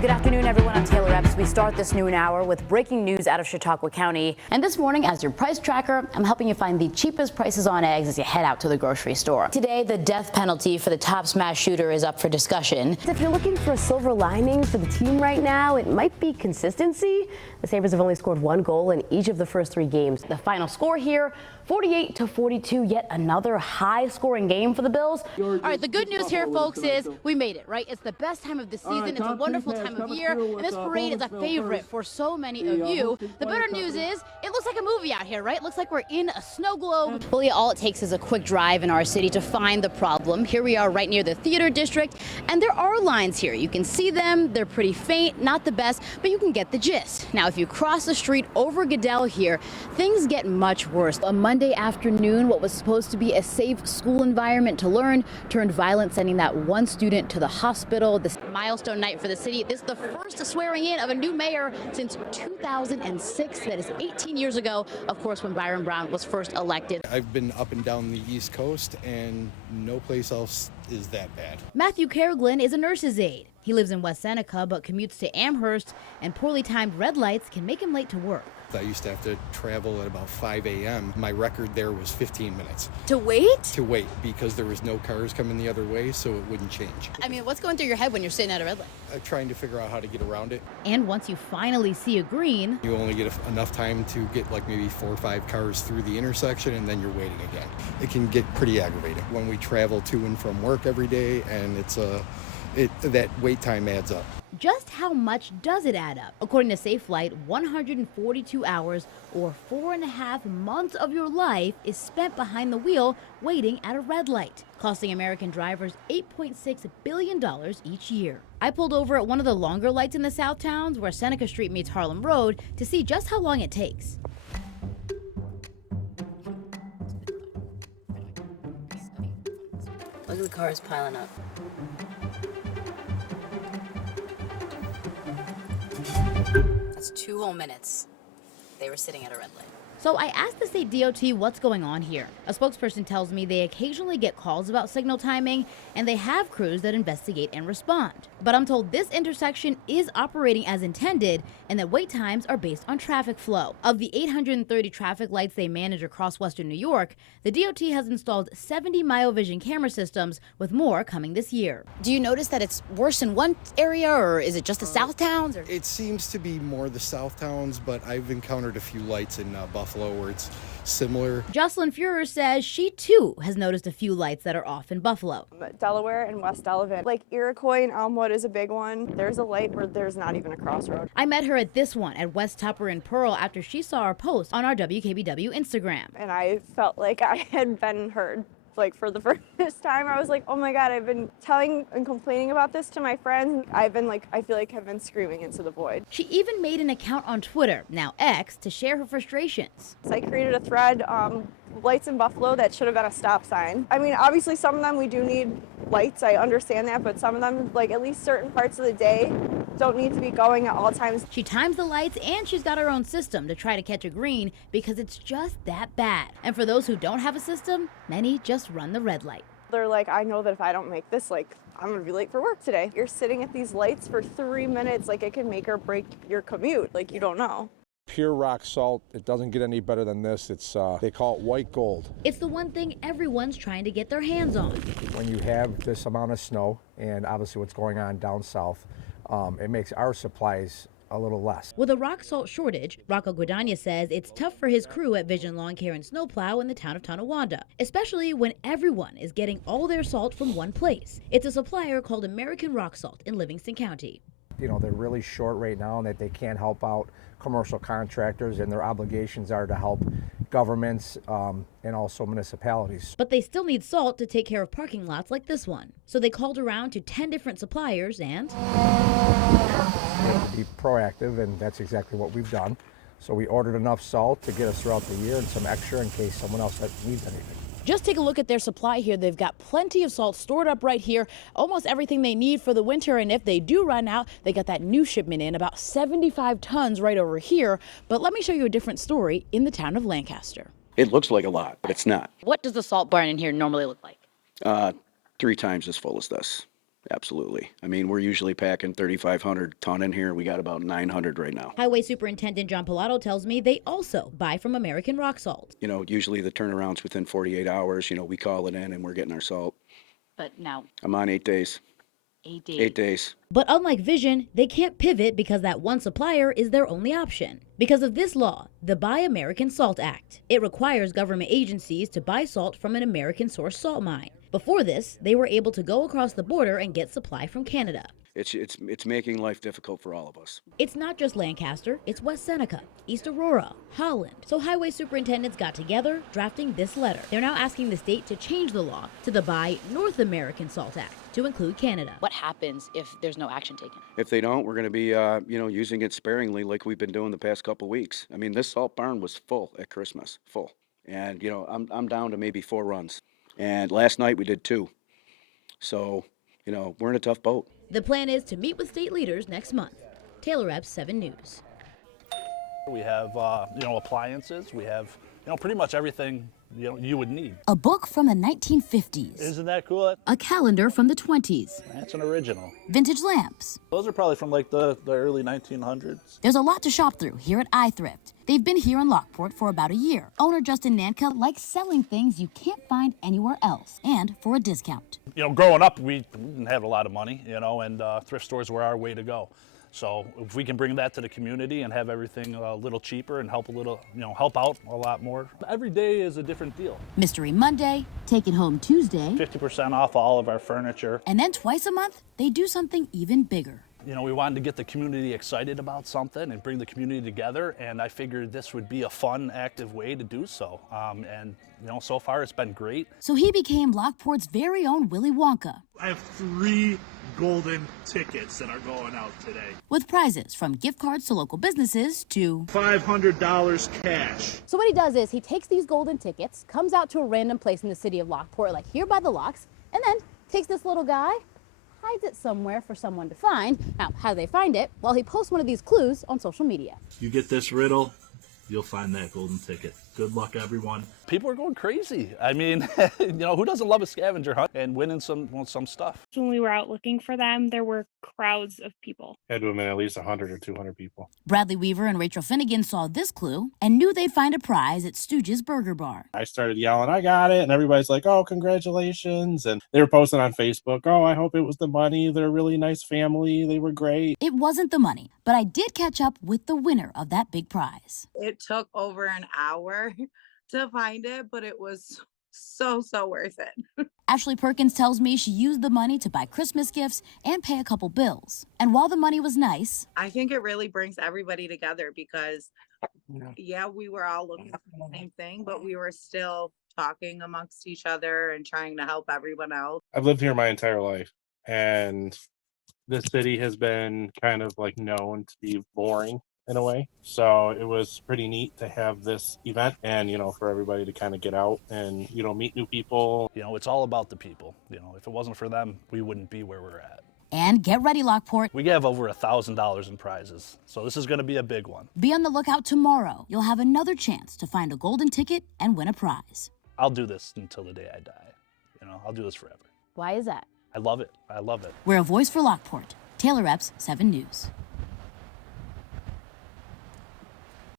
Good afternoon, everyone. I'm Taylor Epps. We start this noon hour with breaking news out of Chautauqua County. And this morning, as your price tracker, I'm helping you find the cheapest prices on eggs as you head out to the grocery store. Today, the death penalty for the top mass shooter is up for discussion. If you're looking for a silver lining for the team right now, it might be consistency. The Sabres have only scored one goal in each of the first three games. The final score here, 48-42, yet another high-scoring game for the Bills. All right, the good news here, folks, is we made it, right? It's the best time of the season. It's a wonderful time of year, and this parade is a favorite for so many of you. The better news is it looks like a movie out here, right? It looks like we're in a snow globe. Really, all it takes is a quick drive in our city to find the problem. Here we are right near the theater district, and there are lines here. You can see them. They're pretty faint, not the best, but you can get the gist. Now, if you cross the street over Goodell here, things get much worse. A Monday afternoon, what was supposed to be a safe school environment to learn turned violent, sending that one student to the hospital. This milestone night for the city. This is the first swearing in of a new mayor since 2006. That is 18 years ago, of course, when Byron Brown was first elected. I've been up and down the East Coast, and no place else is that bad. Matthew Kerriglin is a nurse's aide. He lives in West Seneca but commutes to Amherst, and poorly timed red lights can make him late to work. I used to have to travel at about 5 a.m. My record there was 15 minutes. To wait? To wait, because there was no cars coming the other way, so it wouldn't change. I mean, what's going through your head when you're sitting at a red light? Trying to figure out how to get around it. And once you finally see a green, You only get enough time to get like maybe 4 or 5 cars through the intersection, and then you're waiting again. It can get pretty aggravating when we travel to and from work every day, and that wait time adds up. just how much does it add up? According to SafeLight, 142 hours or 4.5 months of your life is spent behind the wheel waiting at a red light, costing American drivers $8.6 billion each year. I pulled over at one of the longer lights in the South Towns where Seneca Street meets Harlem Road to see just how long it takes. Look at the cars piling up. That's 2 whole minutes. They were sitting at a red light. So I asked the state DOT what's going on here. A spokesperson tells me they occasionally get calls about signal timing, and they have crews that investigate and respond. But I'm told this intersection is operating as intended, and that wait times are based on traffic flow. Of the 830 traffic lights they manage across western New York, the DOT has installed 70 MyoVision camera systems, with more coming this year. Do you notice that it's worse in one area, or is it just the South Towns? Or? It seems to be more the South Towns, but I've encountered a few lights in Buffalo where it's similar. Jocelyn Fuhrer says she too has noticed a few lights that are off in Buffalo. Delaware and West Delavan. Like Iroquois and Elmwood is a big one. There's a light where there's not even a crossroad. I met her at this one at West Tupper and Pearl after she saw our post on our WKBW Instagram. And I felt like I had been heard. Like for the first time, I was like, oh my God, I've been telling and complaining about this to my friends. I feel like I've been screaming into the void. She even made an account on Twitter, now X, to share her frustrations. So I created a thread, lights in Buffalo that should have been a stop sign. I mean, obviously some of them we do need lights, I understand that, but some of them, like at least certain parts of the day, don't need to be going at all times. She times the lights and she's got her own system to try to catch a green because it's just that bad. And for those who don't have a system, many just run the red light. They're like, I know that if I don't make this, like, I'm gonna be late for work today. You're sitting at these lights for 3 minutes, like it can make or break your commute, like you don't know. Pure rock salt. It doesn't get any better than this. It's they call it white gold. It's the one thing everyone's trying to get their hands on. When you have this amount of snow and obviously what's going on down south, it makes our supplies a little less. With a rock salt shortage, Rocco Guadagna says it's tough for his crew at Vision Lawn Care and Snowplow in the town of Tonawanda, especially when everyone is getting all their salt from one place. It's a supplier called American Rock Salt in Livingston County. You know, they're really short right now and that they can't help out commercial contractors, and their obligations are to help governments and also municipalities. But they still need salt to take care of parking lots like this one. So they called around to 10 different suppliers and... They have to be proactive, and that's exactly what we've done. So we ordered enough salt to get us throughout the year and some extra in case someone else needs anything. Just take a look at their supply here. They've got plenty of salt stored up right here, almost everything they need for the winter. And if they do run out, they got that new shipment in, about 75 tons right over here. But let me show you a different story in the town of Lancaster. It looks like a lot, but it's not. What does the salt barn in here normally look like? 3 times as full as this. Absolutely. I mean, we're usually packing 3,500 ton in here. We got about 900 right now. Highway Superintendent John Pilato tells me they also buy from American Rock Salt. You know, usually the turnaround's within 48 hours. You know, we call it in and we're getting our salt. But now, I'm on 8 days. 8 days. 8 days. But unlike Vision, they can't pivot because that one supplier is their only option. Because of this law, the Buy American Salt Act. It requires government agencies to buy salt from an American source salt mine. Before this, they were able to go across the border and get supply from Canada. It's making life difficult for all of us. It's not just Lancaster, it's West Seneca, East Aurora, Holland. So highway superintendents got together, drafting this letter. They're now asking the state to change the law to the Buy North American Salt Act to include Canada. What happens if there's no action taken? If they don't, we're going to be, using it sparingly like we've been doing the past couple weeks. I mean, this salt barn was full at Christmas, full. And, I'm down to maybe 4 runs. And last night we did 2. So, we're in a tough boat. The plan is to meet with state leaders next month. Taylor Epps, 7 News. We have, appliances. We have, pretty much everything, you would need. A book from the 1950s. Isn't that cool? A calendar from the 20s. That's an original. Vintage lamps. Those are probably from like the early 1900s. There's a lot to shop through here at iThrift. They've been here in Lockport for about a year. Owner Justin Nanka likes selling things you can't find anywhere else and for a discount. Growing up, we didn't have a lot of money, and thrift stores were our way to go. So if we can bring that to the community and have everything a little cheaper and help out a lot more, every day is a different deal. Mystery Monday, Take It Home Tuesday. 50% off all of our furniture. And then twice a month, they do something even bigger. We wanted to get the community excited about something and bring the community together, and I figured this would be a fun, active way to do so. So far it's been great. So he became Lockport's very own Willy Wonka. I have 3 golden tickets that are going out today. With prizes from gift cards to local businesses to $500 cash. So what he does is he takes these golden tickets, comes out to a random place in the city of Lockport, like here by the locks, and then takes this little guy, hides it somewhere for someone to find. Now, how do they find it? Well, he posts one of these clues on social media. You get this riddle, you'll find that golden ticket. Good luck, everyone. People are going crazy. I mean, who doesn't love a scavenger hunt and winning some stuff? When we were out looking for them, there were crowds of people. Had to have been at least 100 or 200 people. Bradley Weaver and Rachel Finnegan saw this clue and knew they'd find a prize at Stooge's Burger Bar. I started yelling, I got it, and everybody's like, oh, congratulations. And they were posting on Facebook, oh, I hope it was the money. They're a really nice family. They were great. It wasn't the money, but I did catch up with the winner of that big prize. It took over an hour to find it, but it was so worth it. Ashley Perkins tells me she used the money to buy Christmas gifts and pay a couple bills. And while the money was nice, I think it really brings everybody together because, we were all looking for the same thing, but we were still talking amongst each other and trying to help everyone out. I've lived here my entire life, and this city has been kind of like known to be boring in a way. So it was pretty neat to have this event and, for everybody to kind of get out and, meet new people. It's all about the people. If it wasn't for them, we wouldn't be where we're at. And get ready, Lockport. We have over $1,000 in prizes, so this is going to be a big one. Be on the lookout tomorrow. You'll have another chance to find a golden ticket and win a prize. I'll do this until the day I die. I'll do this forever. Why is that? I love it. I love it. We're a voice for Lockport. Taylor Epps, 7 News.